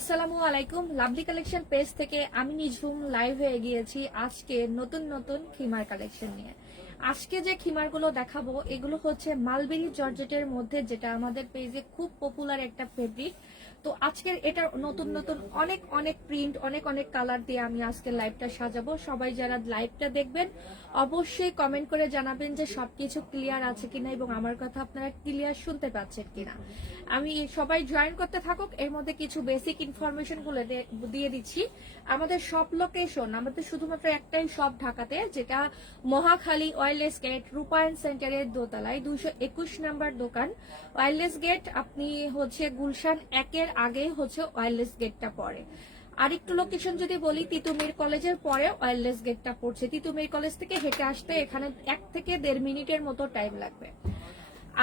আসসালামু আলাইকুম। Lovely collection page থেকে আমি নিঝুম লাইভ হয়ে গিয়েছি আজকে নতুন নতুন খিমার কালেকশন নিয়ে। আজকে যে খিমারগুলো দেখাবো এগুলো হচ্ছে মালবেরি জর্জেটের মধ্যে, যেটা আমাদের পেজে খুব পপুলার একটা ফেব্রিক। তো আজকের এটা নতুন নতুন অনেক অনেক প্রিন্ট, অনেক অনেক কালার দিয়ে আমি আজকে লাইভটা সাজাবো। সবাই যারা লাইভটা দেখবেন অবশ্যই কমেন্ট করে জানাবেন যে সবকিছু ক্লিয়ার আছে কিনা এবং আমার কথা আপনারা ক্লিয়ার শুনতে পাচ্ছেন কিনা। আমি সবাই জয়েন করতে থাকুক। এর মধ্যে কিছু বেসিক ইনফরমেশন গুলো দিয়ে দিচ্ছি। আমাদের সব লোকেশন, আমাদের শুধুমাত্র একটাই শপ ঢাকাতে, যেটা মহাখালী ওয়্যারলেস গেট রূপায়ণ সেন্টারের দোতলায় 221 নাম্বার দোকান। ওয়্যারলেস গেট আপনি হচ্ছে গুলশান 1-এর আগে হচ্ছে ওয়্যারলেস গেটটা পড়ে। আরেকটু লোকেশন যদি বলি, তিতুমির কলেজের পরে ওয়্যারলেস গেটটা পড়ছে। তিতুমির কলেজ থেকে হেঁটে আসতে এখানে 1 থেকে 1.5 মিনিটের মতো টাইম লাগবে।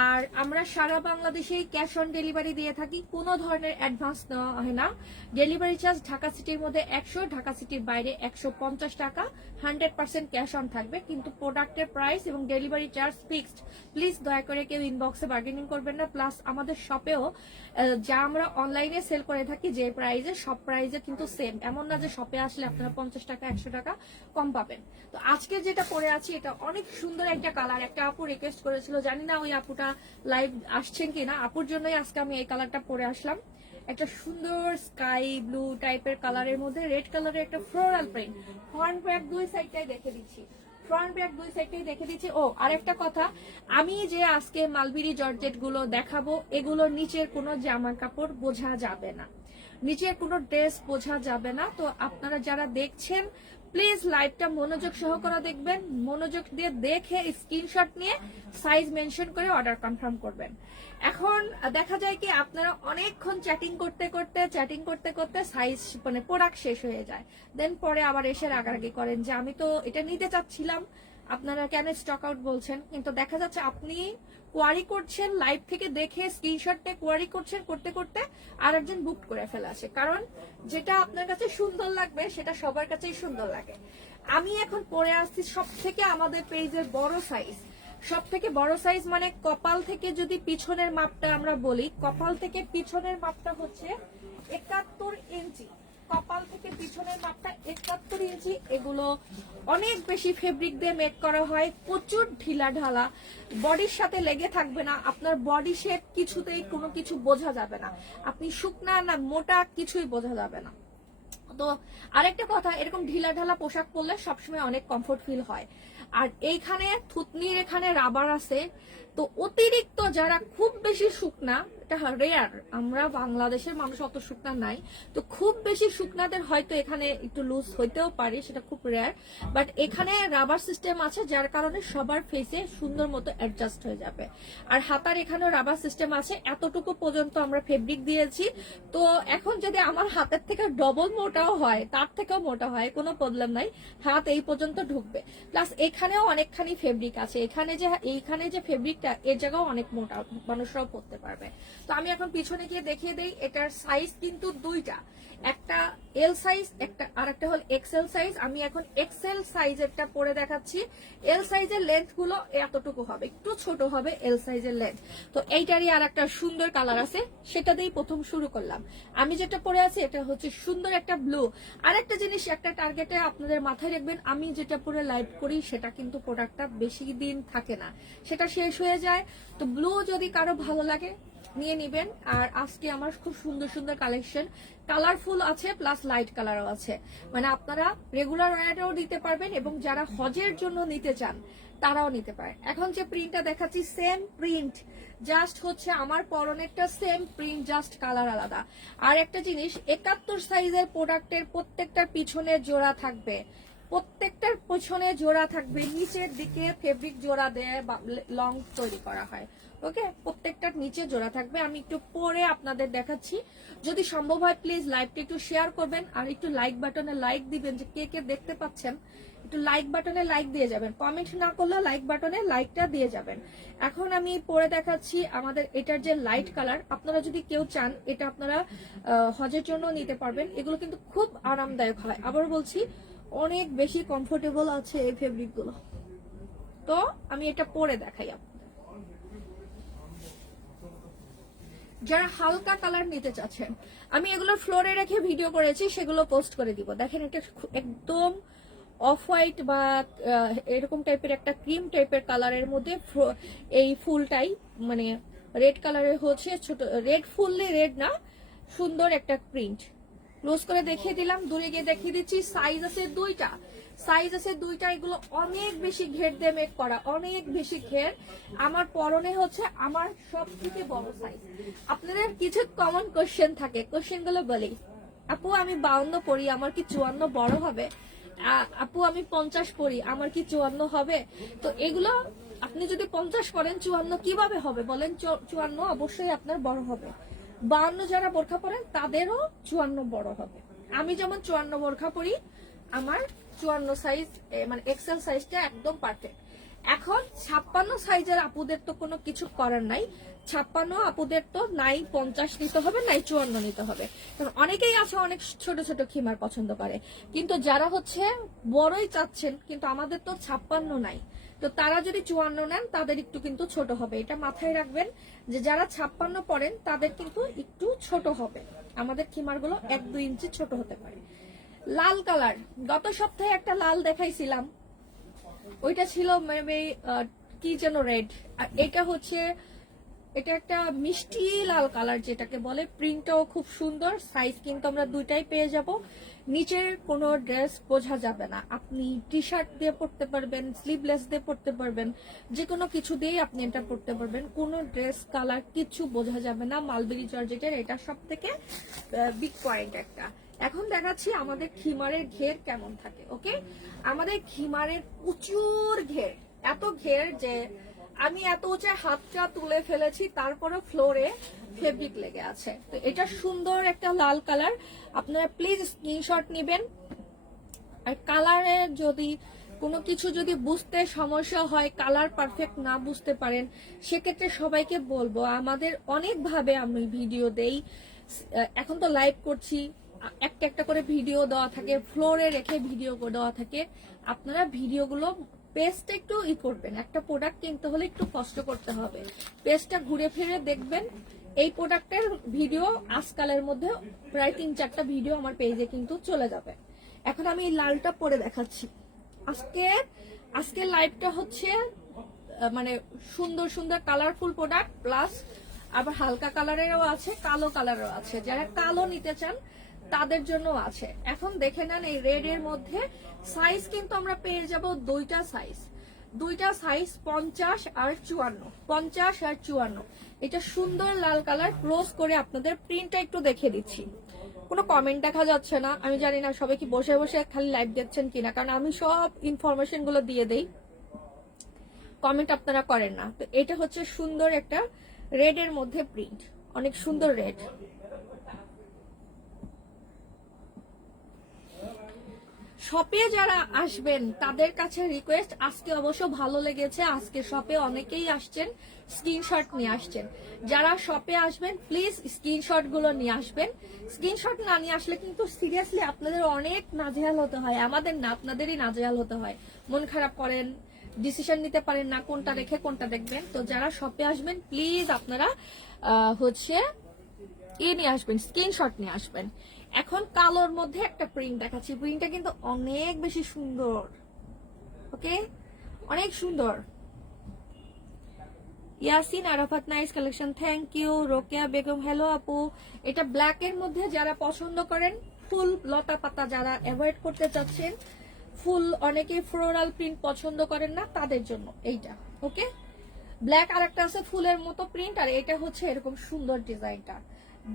আর আমরা সারা বাংলাদেশেই ক্যাশ অন ডেলিভারি দিয়ে থাকি, কোনো ধরনের অ্যাডভান্স নেওয়া হয় না। ডেলিভারি চার্জ ঢাকা সিটির মধ্যে 100, ঢাকা সিটির বাইরে 150 টাকা। 100% ক্যাশ অন থাকবে, কিন্তু প্রোডাক্টের প্রাইস এবং ডেলিভারি চার্জ ফিক্সড। প্লিজ দয়া করে কেউ ইনবক্সে বার্গেনিং করবেন না। প্লাস আমাদের শপেও যা আমরা অনলাইনে সেল করে থাকি যে প্রাইজে, সব প্রাইজে কিন্তু সেম। এমন না যে শপে আসলে আপনারা 50 টাকা 100 টাকা কম পাবেন। তো আজকে যেটা পরে আছি এটা অনেক সুন্দর একটা কালার। একটা আপু রিকোয়েস্ট করেছিল, জানি না ওই আপুটা লাইভ আসছেন কিনা, আপুর জন্যই আজকে আমি এই কালারটা পরে আসলাম। একটা সুন্দর স্কাই ব্লু টাইপের কালারের মধ্যে রেড কালারের একটা ফ্লোরাল প্রিন্ট। ফ্রন্ট ব্যাক দুই সাইডটাই দেখে দিচ্ছি, ফ্রন্ট ব্যাক দুই সাইডটাই দেখে দিচ্ছি। ও আরেকটা কথা, আমি যে আজকে মালবেরি জর্জেট গুলো দেখাবো এগুলোর নিচের কোনো জামা কাপড় বোঝা যাবে না, নিচের কোনো ড্রেস বোঝা যাবে না। তো আপনারা যারা দেখছেন প্লিজ লাইভটা মনোযোগ সহকারে দেখবেন, মনোযোগ দিয়ে দেখে স্ক্রিনশট নিয়ে সাইজ মেনশন করে অর্ডার কনফার্ম করবেন। এখন দেখা যায় কি আপনারা অনেকক্ষণ চ্যাটিং করতে করতে সাইজ মানে প্রোডাক্ট শেষ হয়ে যায়, দেন পরে আবার এসে রাগারাগি করেন যে আমি তো এটা নিতে চাচ্ছিলাম, আপনারা কেন স্টক আউট বলছেন। কিন্তু দেখা যাচ্ছে আপনি কোয়ারি করছেন, লাইভ থেকে দেখে স্ক্রিনশট নিয়ে কোয়ারি করছেন, করতে করতে আর একজন বুক করে ফেলা আছে। কারণ যেটা আপনার কাছে সুন্দর লাগবে সেটা সবার কাছেই সুন্দর লাগে। আমি এখন পরে আসছি সব থেকে আমাদের পেজের বড় সাইজ, সব থেকে বড় সাইজ মানে কপাল থেকে যদি পিছনের মাপটা আমরা বলি, কপাল থেকে পিছনের মাপটা হচ্ছে 71 ইঞ্চি। কপাল থেকে পিছনের মাপটা 71 ইঞ্চি। এগুলো অনেক বেশি ফেব্রিক দিয়ে মেক করা হয়, প্রচুর ঢিলা ঢালা, বডির সাথে লেগে থাকবে না। আপনার বডি শেপ কিছুতেই কোনো কিছু বোঝা যাবে না, আপনি শুকনা না মোটা কিছুই বোঝা যাবে না। তো আরেকটা কথা, এরকম ঢিলা ঢালা পোশাক পরলে সবসময় অনেক কমফোর্ট ফিল হয়। আর এইখানে থুতনির এখানে রাবার আছে, তো অতিরিক্ত যারা খুব বেশি শুকনা, এটা রেয়ার, আমরা বাংলাদেশের মানুষ অত শুকনা নাই, তো খুব বেশি শুকনাদের হয়তো এখানে একটু লুজ হইতেও পারে, সেটা খুব রেয়ার। বাট এখানে রাবার সিস্টেম আছে যার কারণে সবার ফেসে সুন্দর মতো অ্যাডজাস্ট হয়ে যাবে। আর হাতার এখানেও রাবার সিস্টেম আছে, এতটুকু পর্যন্ত আমরা ফেব্রিক দিয়েছি। তো এখন যদি আমার হাতের থেকে ডবল মোটাও হয়, তার থেকেও মোটা হয়, কোনো প্রবলেম নাই, হাত এই পর্যন্ত ঢুকবে। প্লাস এখানেও অনেকখানি ফেব্রিক আছে, এইখানে যে ফেব্রিকটা এর জায়গাও অনেক মোটা, মানুষরাও পরতে পারবে। তো আমি এখন পিছনে গিয়ে দেখিয়ে দেই, এটার সাইজ কিন্তু দুইটা, একটা এল সাইজ একটা আর একটা হল এক্সেল সাইজ। আমি এখন এক্সেল সাইজেরটা পরে দেখাচ্ছি। এল সাইজের লেন্থ গুলো এতটুকু হবে, একটু ছোট হবে এল সাইজের লেন্থ। তো এইটারই আর একটা সুন্দর কালার আছে, সেটা দিয়েই প্রথম শুরু করলাম। আমি যেটা পরে আছি এটা হচ্ছে সুন্দর একটা ব্লু। আর একটা জিনিস, একটা টার্গেটে আপনাদের মাথায় রাখবেন, আমি যেটা পরে লাইভ করি সেটা কিন্তু প্রোডাক্টটা বেশি দিন থাকে না, সেটা শেষ হয়ে যায়। তো ব্লু যদি কারো ভালো লাগে নিয়ে নিবেন। আর আজকে আমার খুব সুন্দর সুন্দর কালেকশন, কালারফুল আছে প্লাস লাইট কালারও আছে, মানে আপনারা রেগুলার ওয়্যারও নিতে পারবেন এবং যারা হজের জন্য নিতে চান তারাও নিতে পারে। এখন যে প্রিন্টটা দেখাচ্ছি সেম প্রিন্ট, জাস্ট হচ্ছে আমার পরনেরটা সেম প্রিন্ট, জাস্ট কালার আলাদা। আর একটা জিনিস, 71 সাইজের প্রোডাক্টের প্রত্যেকটার পিছনে জোড়া থাকবে, প্রত্যেকটার পিছনে জোড়া থাকবে, নিচের দিকে ফেব্রিক জোড়া দিয়ে লং তৈরি করা হয়। ওকে, প্রত্যেকটার নিচে জোড়া থাকবে। আমি একটু পরে আপনাদের দেখাচ্ছি, যদি সম্ভব হয় প্লিজ লাইভটা একটু শেয়ার করবেন আর একটু লাইক বাটনে লাইক দিবেন, যে কে কে দেখতে পাচ্ছেন একটু লাইক বাটনে লাইক দিয়ে যাবেন, কমেন্ট না করলেও লাইক বাটনে লাইকটা দিয়ে যাবেন। এখন আমি পরে দেখাচ্ছি আমাদের এটার যে লাইট কালার, আপনারা যদি কেউ চান এটা আপনারা হজের জন্য নিতে পারবেন। এগুলো কিন্তু খুব আরামদায়ক হয়, আবার বলছি অনেক বেশি কমফোর্টেবল আছে এই ফেব্রিক গুলো। তো আমি এটা পরে দেখাই আপনাদের। যারা হালকা কালার নিতে চাচ্ছেন, আমি এগুলো ফ্লোরে রেখে ভিডিও করেছি, সেগুলো পোস্ট করে দিব। দেখেন এটা একদম অফ হোয়াইট বা এরকম টাইপের একটা ক্রিম টাইপের কালারের মধ্যে এই ফুলটাই মানে রেড কালারের হচ্ছে, ছোট রেড, ফুললি রেড না, সুন্দর একটা প্রিন্ট। ক্লোজ করে দেখিয়ে দিলাম, দূরে গিয়ে দেখিয়ে দিচ্ছি। সাইজ আছে দুইটা, সাইজ আছে দুইটা। এগুলো অনেক বেশি ঘের দিয়ে মেক করা, অনেক বেশি ঘের। আমার পরনে হচ্ছে আমার সব থেকে বড় সাইজ। আপনাদের কিছু কমন কোশ্চেন থাকে, কোশ্চেন গুলো বলি। আপু আমি 52 পরি, আমার কি 54 বড় হবে? আপু আমি 50 পরি, আমার কি 54 হবে? তো এগুলো আপনি যদি 50 করেন 54 কিভাবে হবে বলেন? 54 অবশ্যই আপনার বড় হবে। 52 যারা বোরখা পরেন তাদেরও 54 বড় হবে। আমি যেমন 54 বোরখা পরি, আমার 54 সাইজ মানে এক্সেল সাইজটা একদম পারফেক্ট। এখন 56 সাইজের আপুদের তো কোনো কিছু করার নাই। 56 আপুদের তো নাই 50 নিতে হবে, নাই 54 নিতে হবে। কারণ অনেকেই আছে অনেক ছোট ছোট খিমার পছন্দ করে, কিন্তু যারা হচ্ছে বড়ই চাচ্ছেন, কিন্তু আমাদের তো 56 নাই, তো তারা যদি 54 নেন তাদের একটু কিন্তু ছোট হবে। এটা মাথায় রাখবেন যে যারা 56 পরেন তাদের কিন্তু একটু ছোট হবে। আমাদের খিমারগুলো 1-2 ইঞ্চি ছোট হতে পারে। লাল কালার, গত সপ্তাহে একটা লাল দেখাইছিলাম, ওইটা ছিল মেবি কি যেন রেড, আর এটা হচ্ছে এটা একটা মিষ্টি লাল কালার যেটাকে বলে। প্রিন্টটাও খুব সুন্দর, সাইজ কিন্তু আমরা দুইটাই পেয়ে যাব। নিচের কোনো ড্রেস বোঝা যাবে না, আপনি টি শার্ট দিয়ে পরতে পারবেন, স্লিভলেস দিয়ে পরতে পারবেন, যে কোনো কিছু দিয়েই আপনি এটা পরতে পারবেন। কোনো ড্রেস কালার কিছু বোঝা যাবে না। মালবেরি জর্জেটের এটা সব থেকে বিগ পয়েন্ট একটা। এখন দেখাচ্ছি আমাদের খিমারের ঘের কেমন থাকে। ওকে, আমাদের খিমারের প্রচুর ঘের, এত ঘের যে আমি এত উঁচে হাতটা তুলে ফেলেছি, তারপরে ফ্লোরে ফেব্রিক লেগে আছে। তো এটা সুন্দর একটা লাল কালার, আপনারা প্লিজ স্ক্রিনশট নেবেন। আর কালারে যদি কোনো কিছু যদি বুঝতে সমস্যা হয়, কালার পারফেক্ট না বুঝতে পারেন, সেক্ষেত্রে সবাইকে বলবো আমাদের অনেকভাবে আমি ভিডিও দেই। এখন তো লাইভ করছি, একটা একটা করে ভিডিও দেওয়া থাকে, ফ্লোরে রেখে ভিডিও দেওয়া থাকে। আপনারা ভিডিওগুলো পেজটা একটু করবেন। একটা প্রোডাক্ট কিনতে হলে একটু কষ্ট করতে হবে, পেজটা ঘুরে ফিরে দেখবেন। এই প্রোডাক্টের ভিডিও আজকালের মধ্যে প্রায় 3-4টা ভিডিও আমার পেজে কিন্তু চলে যাবে। এখন আমি এই লালটা পরে দেখাচ্ছি। আজকের লাইভটা হচ্ছে মানে সুন্দর সুন্দর কালারফুল প্রোডাক্ট, প্লাস আবার হালকা কালারেরও আছে, কালো কালারেরও আছে। যারা কালো নিতে চান তাদের জন্য আছে। এখন দেখে নেন এই রেড এর মধ্যে সাইজ কিন্তু আমরা পেয়ে যাব দুইটা সাইজ, 50 আর 54, 50 আর 54। এটা সুন্দর লাল কালার। ক্লোজ করে আপনাদের প্রিন্টটা একটু দেখে দিচ্ছি। কোনো কমেন্ট দেখা যাচ্ছে না, আমি জানি না সবাই কি বসে বসে খালি লাইভ দেখছেন কিনা, কারণ আমি সব ইনফরমেশন গুলো দিয়ে দেই, কমেন্ট আপনারা করেন না। তো এটা হচ্ছে সুন্দর একটা রেড এর মধ্যে প্রিন্ট, অনেক সুন্দর রেড। শপে যারা আসবেন তাদের কাছে রিকোয়েস্ট, আজকে অবশ্য ভালো লেগেছে, আজকে শপে অনেকেই আসছেন, স্ক্রিনশট নিয়ে আসছেন। যারা শপে আসবেন প্লিজ স্ক্রিনশট গুলো নিয়ে আসবেন। স্ক্রিনশট না নিয়ে আসলে কিন্তু সিরিয়াসলি আপনাদের অনেক নাজেহাল হতে হয়, আমাদের না আপনাদেরই নাজেহাল হতে হয়। মন খারাপ করেন, ডিসিশন নিতে পারেন না কোনটা রেখে কোনটা দেখবেন। তো যারা শপে আসবেন প্লিজ আপনারা হচ্ছে নিয়ে আসবেন, স্ক্রিনশট নিয়ে আসবেন। এখন কালোর মধ্যে একটা প্রিন্ট দেখাচ্ছি, প্রিন্টটা কিন্তু অনেক বেশি সুন্দর। ওকে, অনেক সুন্দর। Yasin Arafat, nice collection, thank you. Rokeya Begum, hello আপু। এটা ব্ল্যাক এর মধ্যে যারা পছন্দ করেন, ফুল লতা পাতা যারা অ্যাভয়েড করতে চাচ্ছেন, ফুল অনেকে ফ্লোরাল প্রিন্ট পছন্দ করেন না, তাদের জন্য এইটা। ওকে, ব্ল্যাক আর একটা আছে ফুলের মতো প্রিন্ট, আর এটা হচ্ছে এরকম সুন্দর ডিজাইনটা।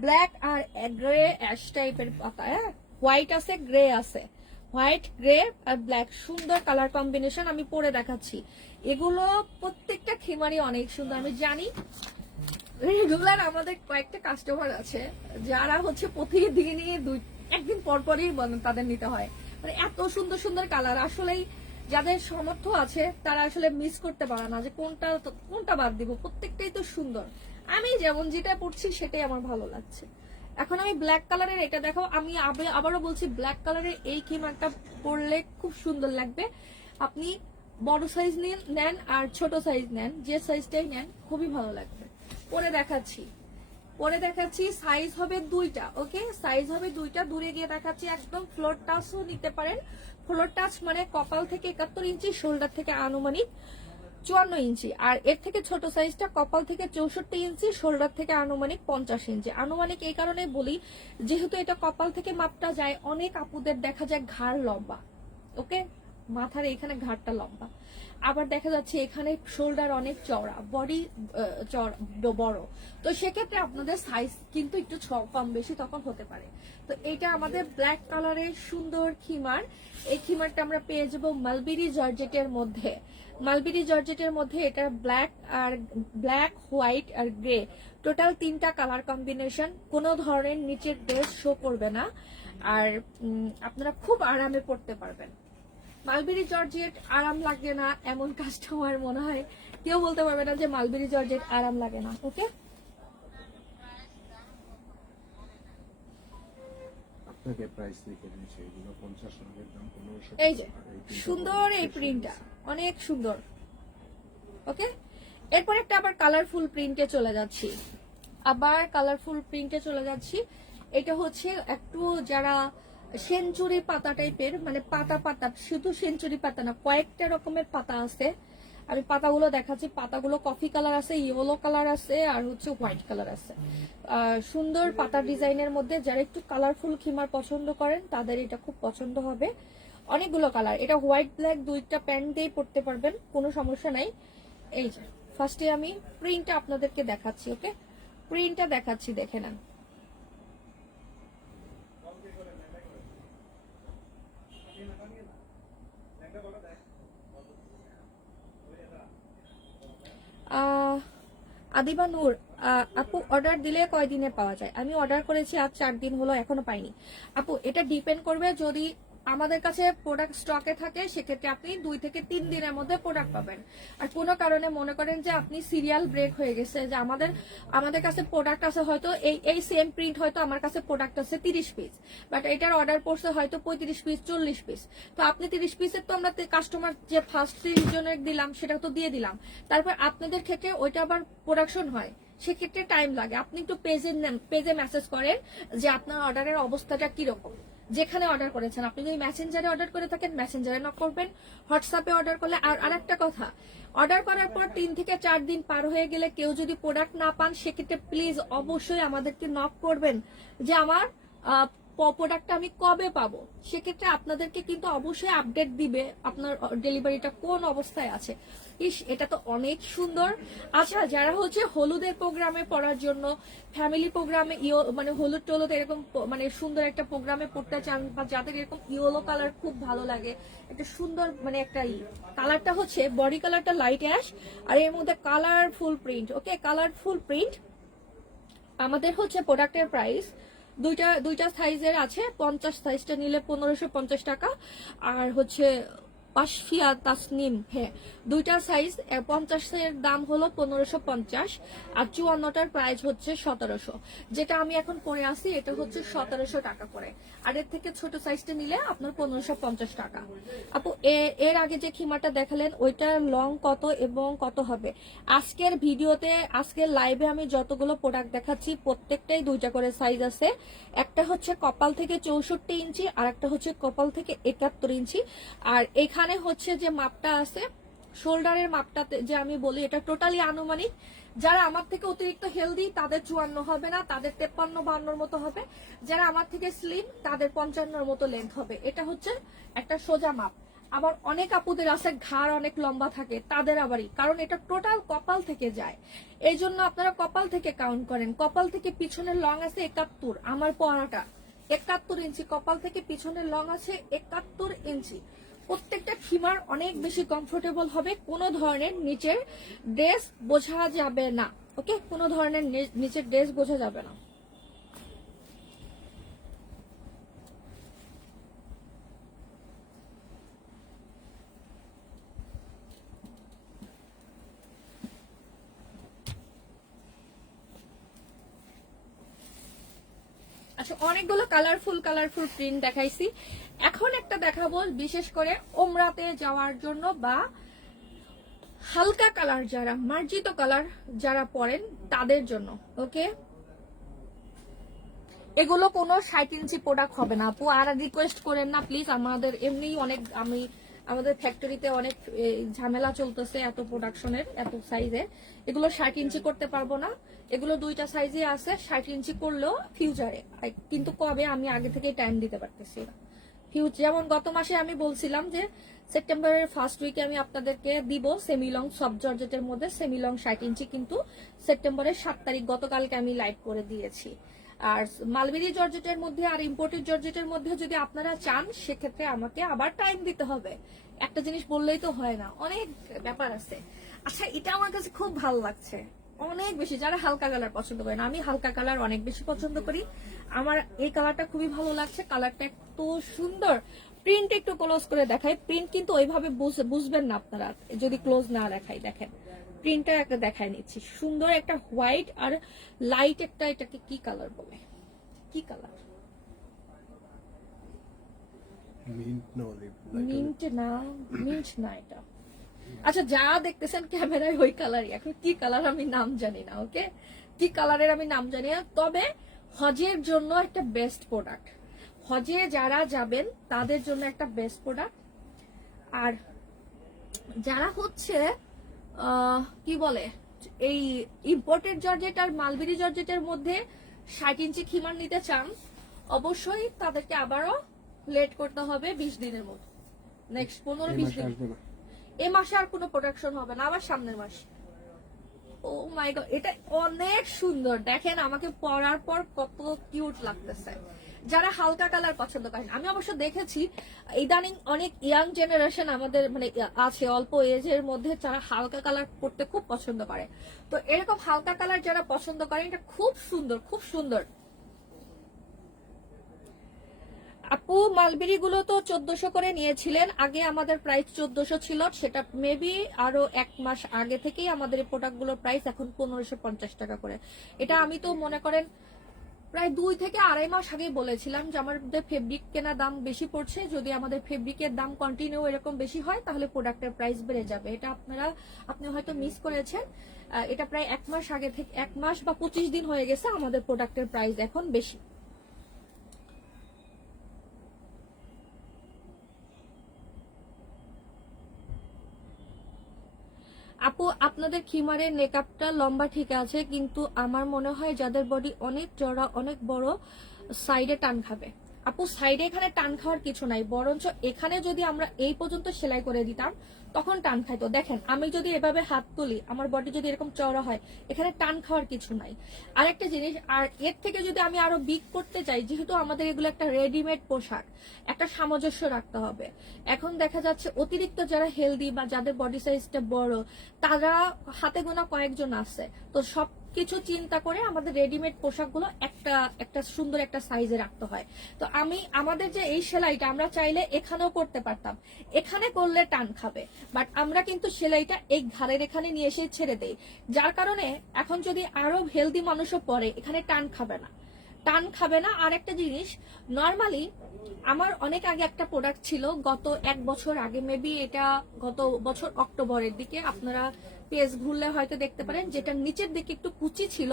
ব্ল্যাক আর গ্রে অ্যাশ টাইপের পাতা, হ্যাঁ, হোয়াইট আছে, গ্রে আছে, হোয়াইট, গ্রে আর ব্ল্যাক, সুন্দর কালার কম্বিনেশন। আমি পরে দেখাচ্ছি। এগুলো প্রত্যেকটা খিমারি অনেক সুন্দর। আমি জানি রেগুলার আমাদের কয়েকটা কাস্টমার আছে যারা হচ্ছে প্রতিদিনই একদিন পরপরই তাদের নিতে হয়, মানে এত সুন্দর সুন্দর কালার। আসলেই যাদের সামর্থ্য আছে তারা আসলে মিস করতে পারে না যে কোনটা বাদ দিব, প্রত্যেকটাই তো সুন্দর। আমি যেমন যেটা পড়ছি সেটাই আমার ভালো লাগছে। এখন আমি ব্ল্যাক কালারের এটা দেখো, আমি আবারও বলছি ব্ল্যাক কালারের এই খিমারটা পরলে খুব সুন্দর লাগবে। আপনি বড় সাইজ নেন আর ছোট সাইজ নেন, যে সাইজটাই নেন খুবই ভালো লাগবে। পরে দেখাচ্ছি পরে দেখাচ্ছি সাইজ হবে দুইটা, ওকে সাইজ হবে দুইটা। দূরে গিয়ে দেখাচ্ছি, একদম ফ্লোর টাচও নিতে পারেন। ফ্লোর টাচ মানে কপাল থেকে 71 ইঞ্চি, শোল্ডার থেকে আনুমানিক 54 ইঞ্চি। আর এর থেকে ছোট সাইজটা কপাল থেকে 64 ইঞ্চি, শোল্ডার থেকে আনুমানিক 50 ইঞ্চি। আনুমানিক এই কারণে বলি, যেহেতু এটা কপাল থেকে মাপটা যায়, অনেক আপুদের দেখা যায় ঘাড় লম্বা, ওকে মাথার এখানে ঘাড়টা লম্বা, আবার দেখা যাচ্ছে এখানে শোল্ডার অনেক চওড়া, বডি বড়, তো সেক্ষেত্রে আপনাদের সাইজ কিন্তু একটু কম বেশি তখন হতে পারে। তো এটা আমাদের ব্ল্যাক কালারের সুন্দর খিমার। এই খিমারটা আমরা পেয়ে যাবো মালবেরি জর্জেটের মধ্যে। মালবেরি জর্জেটের মধ্যে এটা ব্ল্যাক হোয়াইট আর গ্রে, টোটাল 3টা কালার কম্বিনেশন। কোনো ধরনের নিচের ড্রেস শো করবে না, আর আপনারা খুব আরামে পড়তে পারবেন। মালবেরি জর্জেট আরাম লাগে না এমন কাস্টমার মনে হয় কেউ বলতে পারবে না যে মালবেরি জর্জেট আরাম লাগে না, ওকে। আপনাকে প্রাইস লিখে দিয়েছি, এগুলো 50 রঙের দাম 1500। এই যে সুন্দর এই প্রিন্টটা, অনেক সুন্দর, ওকে। এরপর একটা আবার কালারফুল প্রিন্টে চলে যাচ্ছি, এটা হচ্ছে একটু যারা সেঞ্চুরি পাতা টাইপের, মানে পাতা পাতা, শুধু সেঞ্চুরি পাতা না, কয়েকটা রকমের পাতা আছে। আমি পাতাগুলো দেখাচ্ছি, পাতাগুলো কফি কালার আছে, ইয়েলো কালার আছে, আর হচ্ছে হোয়াইট কালার আছে। সুন্দর পাতা ডিজাইনের মধ্যে যারা একটু কালারফুল খিমার পছন্দ করেন তাদের এটা খুব পছন্দ হবে। অনেকগুলো কালার, এটা হোয়াইট ব্ল্যাক দুইটা প্যান্ট দিয়ে পরতে পারবেন, কোনো সমস্যা নাই। এই যে ফার্স্টে আমি প্রিন্টটা আপনাদেরকে দেখাচ্ছি, ওকে প্রিন্টটা দেখাচ্ছি, দেখে নেন। আদিবা নূর, আপু অর্ডার দিলে কয়দিনে পাওয়া যায়? আমি অর্ডার করেছি আজ 4 দিন হলো, এখনো পাইনি। আপু এটা ডিপেন্ড করবে, যদি আমাদের কাছে প্রোডাক্ট স্টকে থাকে সেক্ষেত্রে আপনি 2 থেকে 3 দিনের মধ্যে প্রোডাক্ট পাবেন। আর কোনো কারণে মনে করেন যে আপনি সিরিয়াল ব্রেক হয়ে গেছে, যে আমাদের কাছে প্রোডাক্ট আছে হয়তো এই সেম প্রিন্ট, হয়তো আমার কাছে প্রোডাক্ট আছে 30 পিস, বাট এটার অর্ডার পড়ছে হয়তো 35 পিস 40 পিস, তো আপনি 30 পিসের তো আমরা কাস্টমার যে ফার্স্ট 30 জনের দিলাম সেটা তো দিয়ে দিলাম, তারপর আপনাদের ক্ষেত্রে ওইটা আবার প্রোডাকশন হয়, সেক্ষেত্রে টাইম লাগে। আপনি একটু পেজে মেসেজ করেন যে আপনার অর্ডারের অবস্থাটা কিরকম, যেখানে অর্ডার করেছেন। আপনি যদি মেসেঞ্জারে অর্ডার করে থাকেন মেসেঞ্জারে নক করবেন, হোয়াটসঅ্যাপে অর্ডার করলে। আর একটা কথা, অর্ডার করার পর 3 থেকে 4 দিন পার হয়ে গেলে কেউ যদি প্রোডাক্ট না পান, সেক্ষেত্রে প্লিজ অবশ্যই আমাদেরকে নক করবেন যে আমার প্রোডাক্টটা আমি কবে পাবো। সেক্ষেত্রে আপনাদেরকে কিন্তু অবশ্যই আপডেট দিবে আপনার ডেলিভারিটা কোন অবস্থায় আছে। ইস, এটা তো অনেক সুন্দর। আচ্ছা, যারা হচ্ছে হলুদের প্রোগ্রামে পড়ার জন্য, ফ্যামিলি প্রোগ্রামে মানে হলুদ টলুদ এরকম মানে সুন্দর একটা প্রোগ্রামে পড়তে চান, বা যাদের এরকম ইয়েলো কালার খুব ভালো লাগে, একটা সুন্দর মানে একটা কালারটা হচ্ছে বডি কালারটা লাইট অ্যাশ, আর এর মধ্যে কালারফুল প্রিন্ট, ওকে কালারফুল প্রিন্ট। আমাদের হচ্ছে প্রোডাক্টের প্রাইস দুইটা সাইজের আছে, 50 সাইজটা নিলে 1550 টাকা, আর হচ্ছে পাশফিয়া তাসনিম, হ্যাঁ দুইটা সাইজ 50 এর দাম হলো 1550, আর 54টার প্রাইস হচ্ছে 1700। যেটা আমি এখন পরে আসি এটা হচ্ছে 1700 টাকা করে, আর এর থেকে ছোট সাইজটা নিলে আপনার 1550 টাকা। আপু এর আগে যে খিমাটা দেখালেন ওইটার লং কত এবং কত হবে? আজকের ভিডিওতে, আজকের লাইভে আমি যতগুলো প্রোডাক্ট দেখাচ্ছি প্রত্যেকটাই 2টা করে সাইজ আছে। একটা হচ্ছে কপাল থেকে 64 ইঞ্চি, আর একটা হচ্ছে কপাল থেকে 71 ইঞ্চি। আর এখানে হচ্ছে যে মাপটা আছে শোল্ডারের মাপটাতে, যে আমি বলি এটা টোটালি আনুমানিক। যারা আমার থেকে অতিরিক্ত হেলদি তাদের 54 হবে না, তাদের 53-52 মতো হবে। যারা আমার থেকে স্লিম তাদের 55 মতো লেন্থ হবে। এটা হচ্ছে একটা সোজা মাপ। আবার অনেক আপুদের আছে ঘাড় অনেক লম্বা থাকে, তাদের আবারই, কারণ এটা টোটাল কপাল থেকে যায়, এই জন্য আপনারা কপাল থেকে কাউন্ট করেন। কপাল থেকে পিছনের লং আছে 71, আমার পরাটা 71 ইঞ্চি, কপাল থেকে পিছনের লং আছে 71 ইঞ্চি। প্রত্যেকটা খিমার অনেক বেশি কমফোর্টেবল হবে, কোনো ধরনের নিচের ড্রেস বোঝা যাবে না, ওকে কোনো ধরনের নিচের ড্রেস বোঝা যাবে না। আচ্ছা, অনেকগুলো কালারফুল প্রিন্ট দেখাইছি, এখন একটা দেখাবো বিশেষ করে ওমরাতে যাওয়ার জন্য, বা হালকা কালার যারা, মার্জিত কালার যারা পরেন তাদের জন্য, ওকে। এগুলো কোনো 60 ইঞ্চি প্রোডাক্ট হবে না আপু, আর রিকোয়েস্ট করেন না প্লিজ। আমাদের এমনি অনেক আমাদের ফ্যাক্টরিতে অনেক ঝামেলা চলতেছে এত প্রোডাকশনের, এত সাইজের। এগুলো 60 ইঞ্চি করতে পারবো না। এগুলো দুইটা সাইজে আছে, 60 ইঞ্চি করলেও ফিউচারে, কিন্তু কবে আমি আগে থেকে টাইম দিতে পারতেছি না। যেমন গত মাসে আমি বলছিলাম যে সেপ্টেম্বরের ফার্স্ট উইকে আমি আপনাদেরকে দিব সেমিলং সফট জর্জেটের মধ্যে সেমিলং 60 ইঞ্চি, কিন্তু সেপ্টেম্বরের 7 তারিখ গতকালকে আমি লাইভ করে দিয়েছি। আর মালবেরি জর্জেটের মধ্যে আর ইম্পোর্টেড জর্জেটের মধ্যে যদি আপনারা চান সেক্ষেত্রে আমাকে আবার টাইম দিতে হবে। একটা জিনিস বললেই তো হয় না, অনেক ব্যাপার আছে। আচ্ছা, এটা আমার কাছে খুব ভালো লাগছে অনেক বেশি। যারা হালকা কালার পছন্দ করেন, আমি হালকা কালার অনেক বেশি পছন্দ করি। আমার এই কালারটা খুবই ভালো লাগছে, কালারটা এত সুন্দর। প্রিন্ট একটু ক্লোজ করে দেখাই, প্রিন্ট কিন্তু ওইভাবে বুঝবেন না আপনারা যদি ক্লোজ না দেখাই। দেখেন প্রিন্টটা একটা দেখাই নিচ্ছি, সুন্দর একটা হোয়াইট আর লাইট একটা, এটাকে কি কালার বলে, কি কালার, মিন্ট না, মিন্ট না এটা। আচ্ছা, যা দেখতেছেন ক্যামেরায় ওই কালারই, এখন কি কালার আমি নাম জানি না। ওকে, কি কালারের আমি নাম জানি না, তবে হজের জন্য একটা বেস্ট প্রোডাক্ট। হজে যারা যাবেন তাদের জন্য একটা বেস্ট প্রোডাক্ট। আর যারা হচ্ছে কি বলে এই ইম্পোর্টেড জর্জেট আর মালবেরি জর্জেটের মধ্যে 60 ইঞ্চি খিমার নিতে চান, অবশ্যই তাদেরকে আবারও লেট করতে হবে 20 দিনের মতো, নেক্সট 15-20 দিন। এই মাসে আর কোনো প্রোডাকশন হবে না, আবার সামনের মাস। ও মাই গড, এটা অনেক সুন্দর। দেখেন আমাকে পরার পর কত কিউট লাগতেছে। যারা হালকা কালার পছন্দ করেন, আমি অবশ্য দেখেছি ইদানিং অনেক ইয়াং জেনারেশন আমাদের মানে আছে অল্প এজের মধ্যে, যারা হালকা কালার পরতে খুব পছন্দ করে। তো এরকম হালকা কালার যারা পছন্দ করেন, এটা খুব সুন্দর, খুব সুন্দর। আপু মালবেরি গুলো তো 1400 করে নিয়েছিলেন আগে, আমাদের প্রাইস 1400 ছিল, সেটা মেবি আরো 1 মাস আগে থেকেই আমাদের এই প্রোডাক্ট গুলোর প্রাইস এখন 1550 টাকা করে। এটা আমি তো মনে করেন প্রায় 2 থেকে আড়াই মাস আগে বলেছিলাম যে আমাদের ফেব্রিক কেনা দাম বেশি পড়ছে, যদি আমাদের ফেব্রিকের দাম কন্টিনিউ এরকম বেশি হয় তাহলে প্রোডাক্টের প্রাইস বেড়ে যাবে। এটা আপনি হয়তো মিস করেছেন। এটা প্রায় 1 মাস আগে থেকে, 1 মাস বা 25 দিন হয়ে গেছে আমাদের প্রোডাক্টের প্রাইস এখন বেশি। আপু আপনাদের খিমারের নেকআপটা লম্বা ঠিক আছে, কিন্তু আমার মনে হয় যাদের বডি অনেক চড়া, অনেক বড়, সাইডে টান খাবে। আপু সাইডে এখানে টান খাওয়ার কিছু নাই, বরঞ্চ এখানে যদি আমরা এই পর্যন্ত সেলাই করে দিতাম তখন টান খাইতো। দেখেন আমি যদি এভাবে হাত তুলি, আমার বডি যদি এরকম চওড়া হয়, এখানে টান খাওয়ার কিছু নাই। আর একটা জিনিস, আর এর থেকে যদি আমি আরো বিগ করতে চাই, যেহেতু আমাদের এগুলো একটা রেডিমেড পোশাক, একটা সামঞ্জস্য রাখতে হবে। এখন দেখা যাচ্ছে অতিরিক্ত যারা হেলদি বা যাদের বডি সাইজটা বড়, তারা হাতে গোনা কয়েকজন আছে, তো সবকিছু চিন্তা করে আমাদের রেডিমেড পোশাকগুলো একটা সুন্দর একটা সাইজে রাখতে হয়। তো আমাদের যে এই সেলাইটা আমরা চাইলে এখানেও করতে পারতাম, এখানে করলে টান খাবে, বাট আমরা কিন্তু সেলাইটা এই ঘাড়ের এখানে নিয়ে এসে ছেড়ে দেই, যার কারণে এখন যদি আরো হেলদি মানুষও পরে এখানে টান খাবে না, টান খাবে না। আর একটা জিনিস, নর্মালি আমার অনেক আগে একটা প্রোডাক্ট ছিল, গত 1 বছর আগে, মেবি এটা গত বছর অক্টোবরের দিকে, আপনারা পেজ ঘুরলে হয়তো দেখতে পারেন, যেটা নিচের দিকে একটু কুচি ছিল,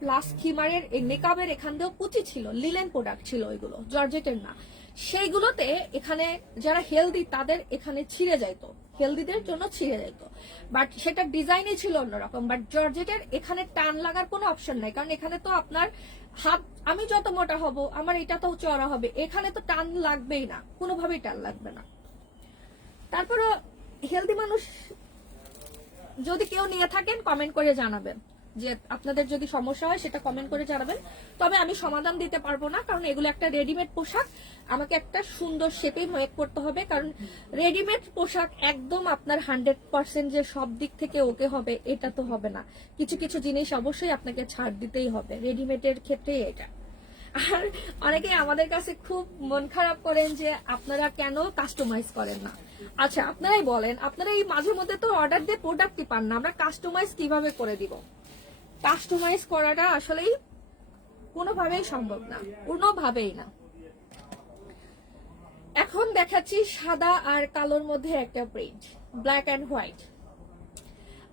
প্লাস খিমারের এই নেকাবের এখান দিয়েও কুচি ছিল, লিলেন প্রোডাক্ট ছিল ওইগুলো, জর্জেটের না। সেইগুলোতে এখানে যারা হেলদি তাদের এখানে ছিঁড়ে যাইতো, হেলদিদের জন্য ছিঁড়ে যাইতো, বাট সেটা ডিজাইনই ছিল অন্যরকম। বাট জর্জেটের এখানে টান লাগার কোনো অপশন নাই, কারণ এখানে তো আপনার হাত, আমি যত মোটা হব আমার এটা তো চড়া হবে, এখানে তো টান লাগবেই না, কোনোভাবেই টান লাগবে না। তারপরে হেলদি মানুষ যদি কেউ নিয়ে থাকেন কমেন্ট করে জানাবেন, যে আপনাদের যদি সমস্যা হয় সেটা কমেন্ট করে জানাবেন। তবে আমি সমাধান দিতে পারবো না, কারণ এগুলো একটা রেডিমেড পোশাক, আমাকে একটা সুন্দর শেপে মেক করতে হবে। কারণ রেডিমেড পোশাক একদম আপনার 100% যে সব দিক থেকে ওকে হবে এটা তো হবে না, কিছু কিছু জিনিস অবশ্যই আপনাকে ছাড় দিতেই হবে, রেডিমেডের ক্ষেত্রে এটা। আর অনেকে আমাদের কাছে খুব মন খারাপ করেন যে আপনারা কেন কাস্টমাইজ করেন না। আচ্ছা আপনারাই বলেন, আপনারা এই মাঝে মধ্যে তো অর্ডার দিয়ে প্রোডাক্টই পান না, আমরা কাস্টমাইজ কিভাবে করে দিব? কাস্টমাইজ করাটা আসলেই কোনোভাবেই সম্ভব না, কোনোভাবেই না। এখন দেখাচ্ছি সাদা আর কালোর মধ্যে একটা print, black and white.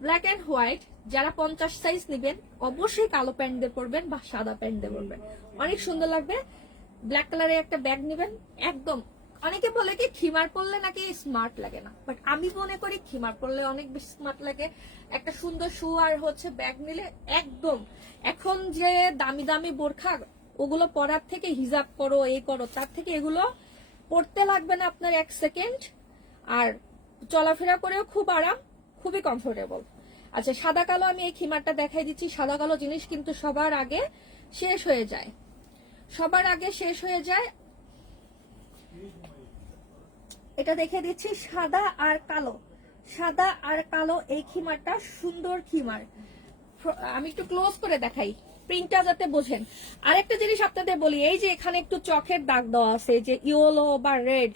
Black and white যারা 50 সাইজ নেবেন অবশ্যই কালো প্যান্ট দিয়ে পরবেন বা সাদা প্যান্ট দিয়ে পরবেন, অনেক সুন্দর লাগবে। ব্ল্যাক কালারের একটা ব্যাগ নেবেন একদম। অনেকে বলে কি খিমার পরলে নাকি স্মার্ট লাগে না, বাট আমি মনে করি খিমার পরলে অনেক বেশি স্মার্ট লাগে। একটা সুন্দর শু আর হচ্ছে ব্যাগ নিলে একদম। এখন যে দামি দামি বোরখা ওগুলো পরার থেকে হিজাব করো এই করো, তার থেকে এগুলো পড়তে লাগবে না আপনার 1 সেকেন্ড, আর চলাফেরা করেও খুব আরাম, খুবই কমফোর্টেবল। আচ্ছা, সাদা কালো আমি এই খিমারটা দেখাই দিচ্ছি। সাদা কালো জিনিস কিন্তু সবার আগে শেষ হয়ে যায়, সবার আগে শেষ হয়ে যায়। এটা দেখে দিচ্ছি সাদা আর কালো, সাদা আর কালো এই খিমারটা সুন্দর খিমার। আমি একটু ক্লোজ করে দেখাই প্রিন্টটা যাতে বোঝেন। আরেকটা জিনিস আপনাদের বলি, এই যে এখানে একটু চোখের দাগ দেওয়া আছে, যে ইয়েলো বা রেড,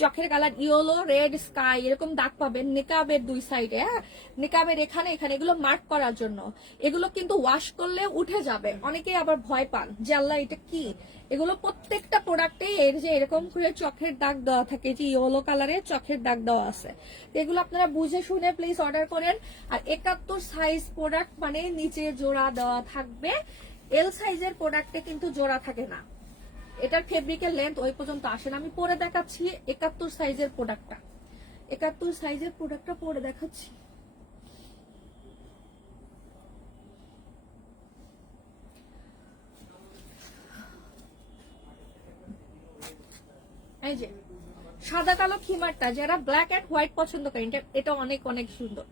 চোখের কালার ইয়েলো রেড স্কাই এরকম দাগ পাবেন নিকাবের 2 সাইডে। হ্যাঁ, নিকাবের এখানে এখানে এগুলো মার্ক করার জন্য। এগুলো কিন্তু ওয়াশ করলে উঠে যাবে, অনেকেই আবার ভয় পান যে আল্লাহ এটা কি। এগুলো প্রত্যেকটা প্রোডাক্টে এর যে এরকম করে চোখের দাগ দেওয়া থাকে, যে ইয়েলো কালারের চোখের দাগ দেওয়া আছে। তো এগুলো আপনারা বুঝে শুনে প্লিজ অর্ডার করেন। আর 71 সাইজ প্রোডাক্ট মানে নিচে জোড়া দেওয়া থাকবে। এল সাইজের প্রোডাক্টে কিন্তু জোড়া থাকে না, এটার ফেব্রিকের লেন্থ ওই পর্যন্ত আসে না। আমি পরে দেখাচ্ছি 71 সাইজের প্রোডাক্টটা, 71 সাইজের প্রোডাক্টটা পরে দেখাচ্ছি। এই যে সাদা কালো খিমারটা, যারা ব্ল্যাক এন্ড হোয়াইট পছন্দ করেন এটা অনেক অনেক সুন্দর।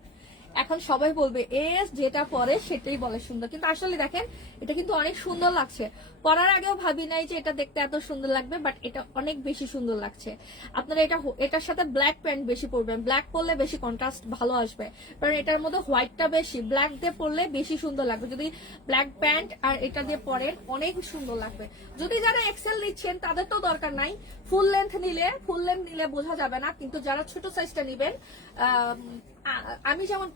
এখন সবাই বলবে এস যেটা পরে সেটাই বলে সুন্দর, কিন্তু আসলে দেখেন এটা কিন্তু অনেক সুন্দর লাগছে। পরার আগেও ভাবি নাই যে এটা দেখতে এত সুন্দর লাগবে, বাট এটা অনেক বেশি সুন্দর লাগছে। আপনারা এটার সাথে ব্ল্যাক প্যান্ট বেশি পরবেন, ব্ল্যাক পরলে বেশি কন্ট্রাস্ট ভালো আসবে, কারণ এটার মধ্যে হোয়াইটটা বেশি, ব্ল্যাক দিয়ে পরলে বেশি সুন্দর লাগবে। যদি ব্ল্যাক প্যান্ট আর এটা দিয়ে পরেন অনেক সুন্দর লাগবে। যদি যারা এক্সেল নিচ্ছেন তাদের তো দরকার নাই, ফুল লেন্থ নিলে বোঝা যাবে না, কিন্তু যারা ছোট সাইজটা নিবেন, আমি যেমন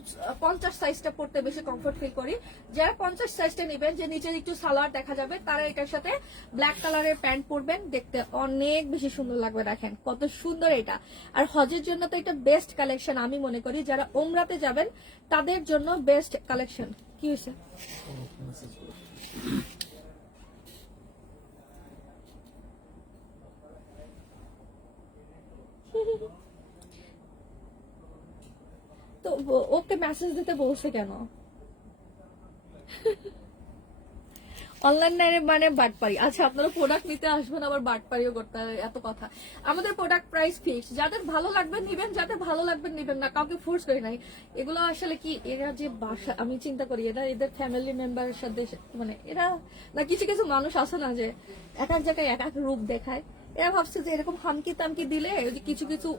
50 সাইজটা পড়তে বেশি কমফোর্ট ফিল করি, যারা 50 সাইজটা নেবেন যে নিচে একটু সালোয়ার দেখা যাবে, তারা এটার সাথে ব্ল্যাক কালারের প্যান্ট পরবেন, দেখতে অনেক বেশি সুন্দর লাগবে। দেখেন কত সুন্দর এটা। আর হজের জন্য তো এটা বেস্ট কালেকশন আমি মনে করি, যারা ওমরাতে যাবেন তাদের জন্য বেস্ট কালেকশন। কি হয়েছে? তো ওকে মেসেজ দিতে বলছে কেন? অনলাইন মানে বাটপারি। আচ্ছা, আপনারা প্রোডাক্ট নিতে আসবেন আবার বাটপারিও করতে হবে, এত কথা। আমাদের প্রোডাক্ট প্রাইস ফিক্স, যাদের ভালো লাগবে নিবেন, যাদের ভালো লাগবে নিবেন না, কাউকে ফোর্স করি নাই। এগুলো আসলে কি, এরা যে বাসা, আমি চিন্তা করি এরা এদের ফ্যামিলি মেম্বারের সাথে, মানে এরা না কিছু কিছু মানুষ আছে না যে এক এক জায়গায় এক এক রূপ দেখায়, এরা ভাবছে যে এরকম হামকি তামকি দিলে কিছু কিছু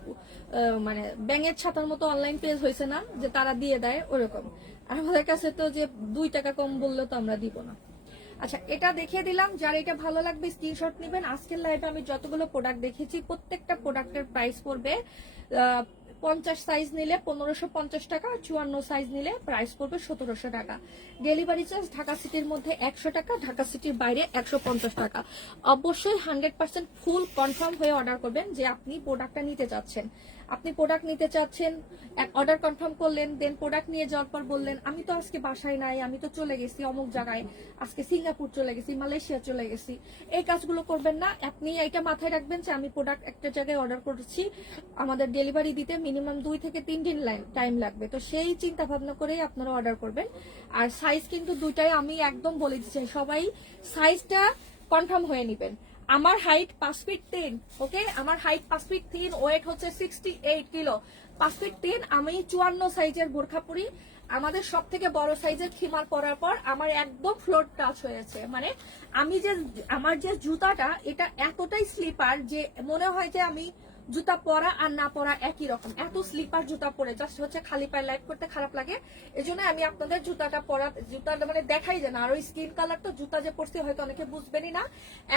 মানে ব্যাঙের ছাতার মতো অনলাইন পেজ হয়েছে না, যে তারা দিয়ে দেয় ওরকম। আর আমাদের কাছে তো যে 2 টাকা কম বললেও তো আমরা দিব না। আচ্ছা, এটা দেখিয়ে দিলাম, যার এটা ভালো লাগবে স্ক্রিনশট নেবেন। আজকের লাইভে আমি যতগুলো প্রোডাক্ট দেখেছি প্রত্যেকটা প্রোডাক্টের প্রাইস পড়বে 50 সাইজ নিলে 1550 টাকা, 54 সাইজ নিলে প্রাইস পড়বে 1700 টাকা। ডেলিভারি চার্জ ঢাকা সিটির মধ্যে 100 টাকা, ঢাকা সিটির বাইরে 150 টাকা। অবশ্যই 100% ফুল কনফার্ম হয়ে অর্ডার করবেন যে আপনি প্রোডাক্টটা নিতে চাচ্ছেন। আপনি প্রোডাক্ট নিতে চাচ্ছেন, অর্ডার কনফার্ম করলেন, দেন প্রোডাক্ট নিয়ে যাওয়ার পর বললেন আমি তো আজকে বাসায় নাই, আমি তো চলে গেছি অমুক জায়গায়, আজকে সিঙ্গাপুর চলে গেছি, মালয়েশিয়া চলে গেছি। এই কাজগুলো করবেন না। আপনি এটা মাথায় রাখবেন যে আমি প্রোডাক্ট একটা জায়গায় অর্ডার করেছি, আমাদের ডেলিভারি দিতে মিনিমাম 2 থেকে 3 দিন টাইম লাগবে। তো সেই চিন্তা ভাবনা করেই আপনারা অর্ডার করবেন। আর সাইজ কিন্তু দুইটাই আমি একদম বলে দিচ্ছি, সবাই সাইজটা কনফার্ম হয়ে নেবেন। আমার হাইট 5 ফিট 3, ওকে, আমার হাইট 5 ফিট 3, ওয়েট হচ্ছে 68 কিলো। 5 ফিট 3, আমি 54 সাইজের বোরখা পরি। আমাদের সব থেকে বড় সাইজের খিমার পরার পর আমার একদম ফ্লোর টাচ হয়েছে, মানে আমার যে জুতাটা এটা এতটাই স্লিপার যে মনে হয় যে আমি জুতা পরা আর না পরা একই রকম, এত স্লিপার জুতা পরে জাস্ট হচ্ছে খালি পায়ে লাইভ করতে খারাপ লাগে। এজন্য আমি আপনাদের জুতাটা মানে দেখাই যায় না। আর ওই স্কিন কালার তো জুতা যে পরছি হয়তো অনেকে বুঝবেনই না,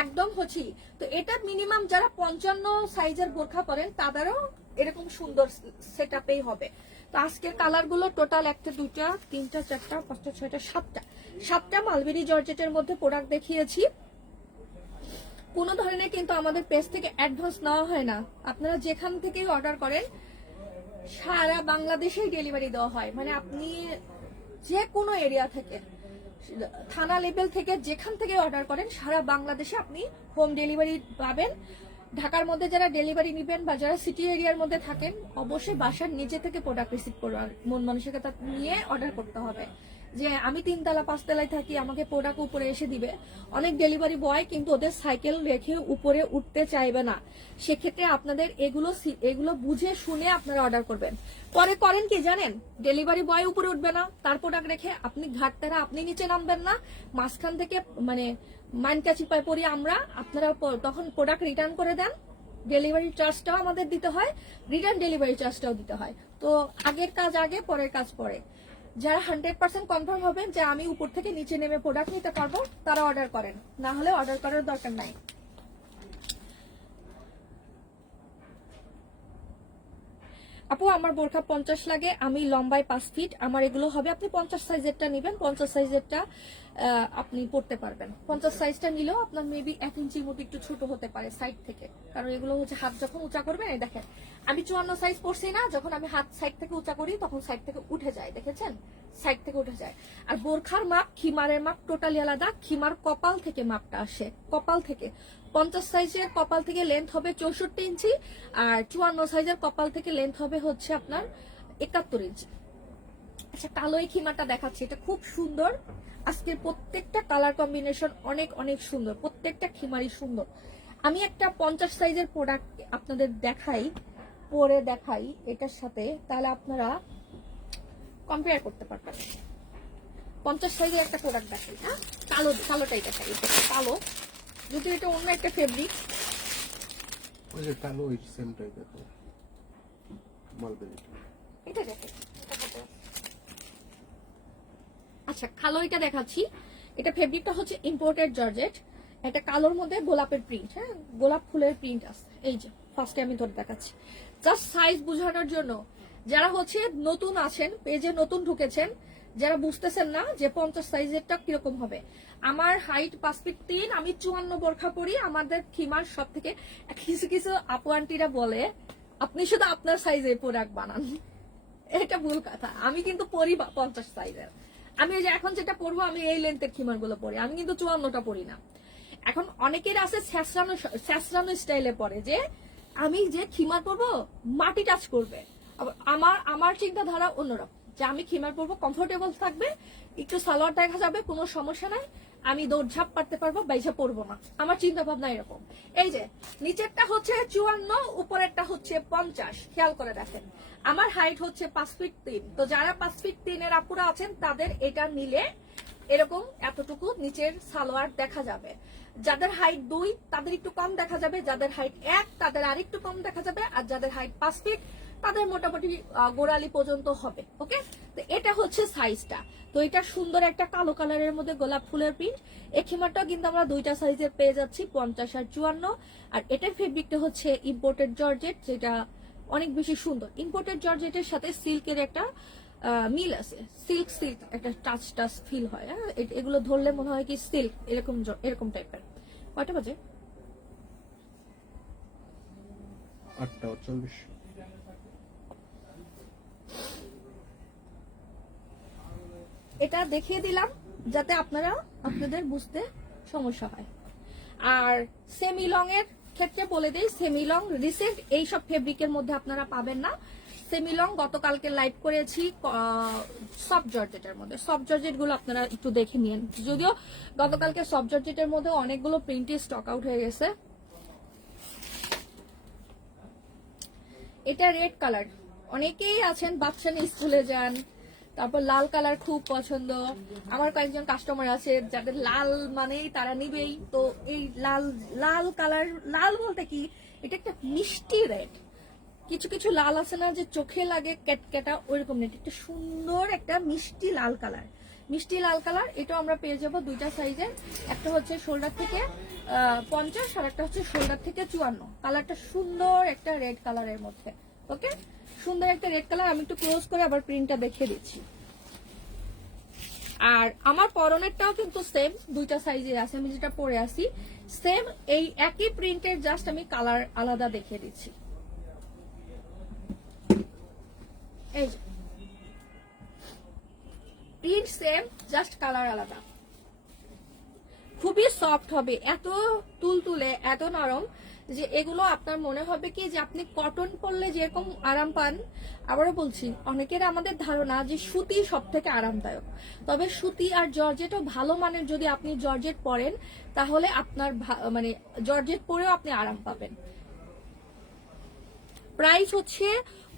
একদম হচ্ছি। তো এটা মিনিমাম যারা 55 সাইজের বোরখা পরেন তাদেরও এরকম সুন্দর সেট আপেই হবে। তো আজকের কালার গুলো টোটাল 1 2 3 4 5 6 7টা মালবেরি জর্জেটের মধ্যে প্রোডাক্ট দেখিয়েছি। কোনো ধরনের কিন্তু আমাদের পেজ থেকে অ্যাডভান্স নেওয়া হয় না। আপনারা যেখান থেকেই অর্ডার করেন সারা বাংলাদেশেই ডেলিভারি দেওয়া হয়। মানে আপনি যে কোনো এরিয়া থেকে, থানা লেভেল থেকে যেখান থেকে অর্ডার করেন সারা বাংলাদেশে আপনি হোম ডেলিভারি পাবেন। ঢাকার মধ্যে যারা ডেলিভারি নেবেন বা যারা সিটি এরিয়ার মধ্যে থাকেন অবশ্যই বাসার নিচে থেকে প্রোডাক্ট রিসিভ করবার মন মানসিকতা নিয়ে অর্ডার করতে হবে, যে আমি 3 তলা 5 তলায় থাকি আমাকে প্রোডাক্ট উপরে এসে দিবে। অনেক ডেলিভারি বয় কিন্তু ওদের সাইকেল রেখে উপরে উঠতে চাইবে না, সেক্ষেত্রে আপনাদের এগুলো বুঝে শুনে আপনারা অর্ডার করবেন। পরে করেন কি জানেন, ডেলিভারি বয় উপরে উঠবে না, তার প্রোডাক্ট রেখে আপনি ঘাটতারা আপনি নিচে নামবেন না, মাঝখান থেকে মানে মাইনকা চিপায় পড়ি আমরা, আপনারা তখন প্রোডাক্ট রিটার্ন করে দেন। ডেলিভারি চার্জটাও আমাদের দিতে হয়, রিটার্ন ডেলিভারি চার্জটাও দিতে হয়। তো আগের কাজ আগে, পরের কাজ পরে। যারা 100% কনফার্ম হবেন যে আমি উপর থেকে নিচে নেমে প্রোডাক্ট নিতে পারবো তারা অর্ডার করেন, না হলে অর্ডার করার দরকার নাই। আপু আমার বোরখা 50 লাগে, আমি লম্বায় 5 ফিট, আমার এগুলো হবে। আপনি 50 সাইজেরটা নেবেন, 50 সাইজেরটা আপনি পড়তে পারবেন। 50 সাইজটা নিলেও আপনার মেবি 1 ইঞ্চির মতো একটু ছোট হতে পারে সাইড থেকে, কারণ এগুলো হচ্ছে হাত যখন উঁচা করবেন, এই দেখেন আমি 54 সাইজ পড়ছি না, যখন আমি হাত সাইড থেকে উঁচা করি তখন সাইড থেকে উঠে যায়, দেখেছেন সাইড থেকে উঠে যায়। আর বোরখার মাপ খিমারের মাপ টোটালি আলাদা, খিমার কপাল থেকে মাপটা আসে, কপাল থেকে। 50 সাইজের কপাল থেকে লেন্থ হবে 64 ইঞ্চি, আর 54 সাইজের কপাল থেকে লেন্থ হবে হচ্ছে আপনার 71 ইঞ্চি। আচ্ছা কালো এই খিমারটা দেখাচ্ছি, এটা খুব সুন্দর। আজকের প্রত্যেকটা কালার কম্বিনেশন অনেক অনেক সুন্দর, প্রত্যেকটা খিমারই সুন্দর। আমি একটা 50 সাইজের প্রোডাক্ট আপনাদের দেখাই, পরে দেখাই এটার সাথে, তাহলে আপনারা কম্পেয়ার করতে পারবেন। 50 সাইজের একটা প্রোডাক্ট দেখাই, হ্যাঁ কালোটাই দেখাই, এটা কালো, যদি এটা অন্য একটা ফেব্রিক। ওই যে কালো ওই সেম টাইপের মালবেরি, এটা দেখেন। আচ্ছা কালো এটা দেখাচ্ছি, এটা ফেব্রিকটা হচ্ছে ইম্পোর্টেড জর্জেট, এটা কালোর মধ্যে গোলাপের প্রিন্ট, হ্যাঁ গোলাপ ফুলের প্রিন্ট আছে। এই যে ফার্স্টে আমি ধরে দেখাচ্ছি জাস্ট সাইজ বোঝানোর জন্য। যারা হচ্ছে নতুন আছেন, পেজে নতুন ঢুকেছেন, যারা বুঝতেছেন না যে 50 সাইজেরটা কিরকম হবে। আমার হাইট 5 ফিট 3, আমি 54 বোরখা পরি। আমাদের খিমার সব থেকে কিছু কিছু আপু আন্টিরা বলে আপনি শুধু আপনার সাইজে প্রোডাক্ট বানান, এটা ভুল কথা। আমি কিন্তু পরি 50 সাইজের। আমি ওই যে এখন যেটা পরবো আমি এই লেন্থের খিমার গুলো পরি, আমি কিন্তু 54টা পরি না। এখন অনেকের আছে স্যাঁচরানো স্টাইলে পরে, যে আমি যে খিমার পরবো মাটি টাচ করবে। আমার চিন্তাধারা অন্যরকম, যে আমি খিমার পরবো কমফোর্টেবল থাকবে, একটু সালোয়ার দেখা যাবে, কোনো সমস্যা নাই, আমি দৌড়ঝাঁপ পারতে পারবো, বাইসা পরবো না। আমার চিন্তা ভাবনা এরকম। এই যে নিচেরটা হচ্ছে 54, উপরেরটা হচ্ছে 50, খেয়াল করে দেখেন। আমার হাইট হচ্ছে 5 ফিট 3, তো যারা 5 ফিট 3 এর আপুরা আছেন তাদের এটা নিলে এরকম এতটুকু নিচের সালোয়ার দেখা যাবে। যাদের হাইট 2 তাদের একটু কম দেখা যাবে, যাদের হাইট 1 তাদের আরেকটু কম দেখা যাবে, আর যাদের হাইট 5 ফিট তাদের মোটামুটি গোড়ালি পর্যন্ত হবে। ওকে, তো এটা হচ্ছে সাইজটা। তো এটা সুন্দর একটা কালো কালারের মধ্যে গোলাপ ফুলের প্রিন্ট। এই খিমারটাও কিন্তু আমরা 2টা সাইজের পেয়ে যাচ্ছি, 50 আর 54। আর এটার ফেব্রিকটা হচ্ছে ইম্পোর্টেড জর্জেট, যেটা অনেক বেশি সুন্দর। ইম্পোর্টেড জর্জেটের সাথে সিল্কের একটা মিল আছে, সিল্ক একটা টাচ ফিল হয়। হ্যাঁ এগুলো ধরলে মনে হয় কি সিল্ক, এরকম টাইপের। কয়টা বাজে? 8:40। এটা দেখিয়ে দিলাম যাতে আপনাদের বুঝতে সমস্যা হয়। আর সেমি লং এর ক্ষেত্রে বলে দেই, সেমি লং রিসেন্ট এইসব ফেব্রিকের মধ্যে আপনারা পাবেন না। সেমি লং গতকালকে লাইভ করেছি সফট জর্জেটের মধ্যে, সফট জর্জেট গুলো আপনারা একটু দেখে নিন। যদিও গতকালকে সফট জর্জেটের মধ্যে অনেকগুলো প্রিন্টে স্টক আউট হয়ে গেছে। এটা রেড কালার, অনেকেই আছেন বাচ্চা নিয়ে স্কুলে যান, তারপর লাল কালার খুব পছন্দ। আমার কয়েকজন কাস্টমার আছে যাদের লাল মানেই তারা নিবেই। তো এই লাল কালার, লাল বলতে কি এটা একটা মিষ্টি রেড। কিছু কিছু লাল আছে না যে চোখে লাগে ক্যাটক্যাটা, ওইরকম নেই, একটা সুন্দর একটা মিষ্টি লাল কালার। মিষ্টি লাল কালার এটাও আমরা পেয়ে যাবো 2টা সাইজের, একটা হচ্ছে শোল্ডার থেকে 50 আর একটা হচ্ছে শোল্ডার থেকে 54। কালারটা সুন্দর একটা রেড কালারের মধ্যে। ওকে, সুন্দর একটা রেড কালার। আমি একটু ক্লোজ করে আবার প্রিন্টটা দেখিয়ে দিচ্ছি। আর আমার পরনেরটাও কিন্তু সেম 2টা সাইজের আছে, আমি যেটা পরে আছি সেম এই একই প্রিন্টের, জাস্ট আমি কালার আলাদা দেখিয়ে দিচ্ছি। এই প্রিন্ট সেম, জাস্ট কালার আলাদা। খুবই সফট হবে, এত তুলতুলে, এত নরম যে এগুলো আপনার মনে হবে কি যে আপনি কটন পরলে যেরকম আরাম পান। আবারও বলছি, অনেকের আমাদের ধারণা যে সুতি সব থেকে আরামদায়ক, তবে সুতি আর জর্জেটও ভালো মানের যদি আপনি জর্জেট পরেন তাহলে আপনার মানে জর্জেট পরেও আপনি আরাম পাবেন। প্রাইস হচ্ছে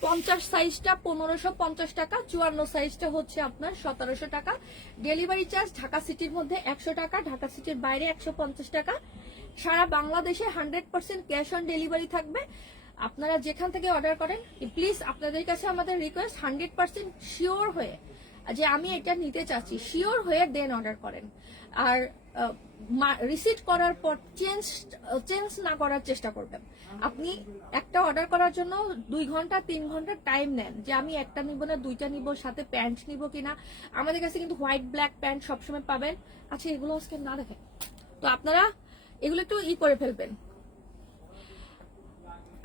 50 সাইজটা 1550 টাকা, 54 সাইজটা হচ্ছে আপনার 1700 টাকা। ডেলিভারি চার্জ ঢাকা সিটির মধ্যে 100 টাকা, ঢাকা সিটির বাইরে 150 টাকা। সারা বাংলাদেশে 100% ক্যাশ অন ডেলিভারি থাকবে। আপনারা যেখান থেকে অর্ডার করেন প্লিজ আপনাদের কাছে আমাদের রিকোয়েস্ট 100% শিওর হয়ে যে আমি এটা নিতে চাচ্ছি, শিওর হয়ে দেন অর্ডার করেন। আর রিসিট করার পর চেঞ্জ না করার চেষ্টা করবেন। আপনি একটা অর্ডার করার জন্য 2 ঘন্টা 3 ঘন্টা টাইম নেন যে আমি একটা নিব না দুইটা নিব, সাথে প্যান্ট নিব কিনা। আমাদের কাছে কিন্তু হোয়াইট ব্ল্যাক প্যান্ট সবসময় পাবেন। আচ্ছা এগুলো আজকে না দেখেন তো আপনারা এগুলো একটু করে ফেলবেন।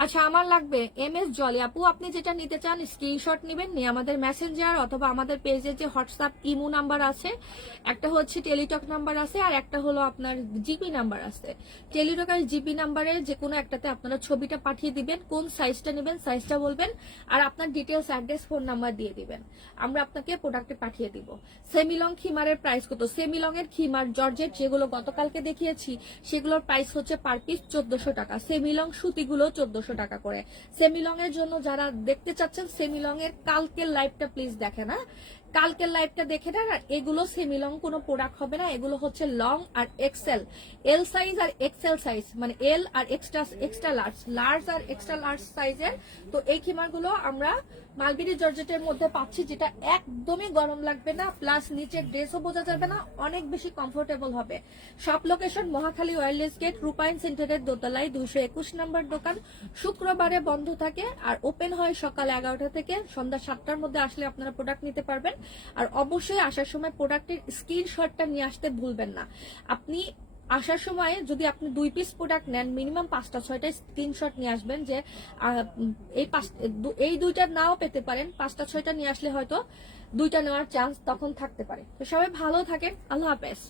আচ্ছা আমার লাগবে MS জলি আপু, আপনি যেটা নিতে চান স্ক্রিনশট নেবেন, নিয়ে আমাদের মেসেঞ্জার অথবা আমাদের পেজের যে হোয়াটসঅ্যাপ ইমো নাম্বার আছে, একটা হচ্ছে টেলিটক নাম্বার আছে আর একটা হলো আপনার জিপি নাম্বার আছে। টেলিটক আর জিপি নাম্বারে যে কোনো একটাতে আপনারা ছবিটা পাঠিয়ে দিবেন, কোন সাইজটা নেবেন সাইজটা বলবেন, আর আপনার ডিটেলস অ্যাড্রেস ফোন নাম্বার দিয়ে দিবেন, আমরা আপনাকে প্রোডাক্টে পাঠিয়ে দিব। সেমিলং খিমারের প্রাইস কত? সেমিলং এর খিমার জর্জেট যেগুলো গতকালকে দেখিয়েছি সেগুলোর প্রাইস হচ্ছে পার পিস 1400 টাকা। সেমিলং সুতিগুলো 1400 টাকা করে। সেমিলং এর জন্য যারা দেখতে চাচ্ছেন সেমিলং এর কালকের লাইভটা প্লিজ দেখেন, না কালকের লাইভটা দেখে নেন। আর এগুলো সেমিলং কোনো প্রোডাক্ট হবে না, এগুলো হচ্ছে লং আর এক্সেল, এল সাইজ আর এক্সেল সাইজ, মানে এল আর এক্সট্রা লার্জ আর এক্সট্রা লার্জ সাইজের। তো এই খিমারগুলো আমরা মালবেরি জর্জেটের মধ্যে পাচ্ছি, যেটা একদমই গরম লাগবে না, প্লাস নিচের ড্রেসও বোঝা যাবে না, অনেক বেশি কমফোর্টেবল হবে। সব লোকেশন মহাখালী ওয়্যারলেস গেট, রূপায়ণ সেন্টারের দোতলায় 221 নম্বর দোকান। শুক্রবারে বন্ধ থাকে আর ওপেন হয় সকাল 11টা থেকে সন্ধ্যা 7টার মধ্যে। আসলে আপনারা প্রোডাক্ট নিতে পারবেন। আর অবশ্যই আসার সময় প্রোডাক্টের স্ক্রিনশটটা নিয়ে আসতে ভুলবেন না। আপনি আসার সময় যদি আপনি 2 পিস প্রোডাক্ট নেন মিনিমাম 5টা 6টা স্ক্রিনশট নিয়ে আসবেন, যে এই দুইটা নাও পেতে পারেন, 5টা 6টা নিয়ে আসলে হয়তো দুইটা নেওয়ার চান্স তখন থাকতে পারে। তো সবাই ভালো থাকেন, আল্লাহ হাফেজ।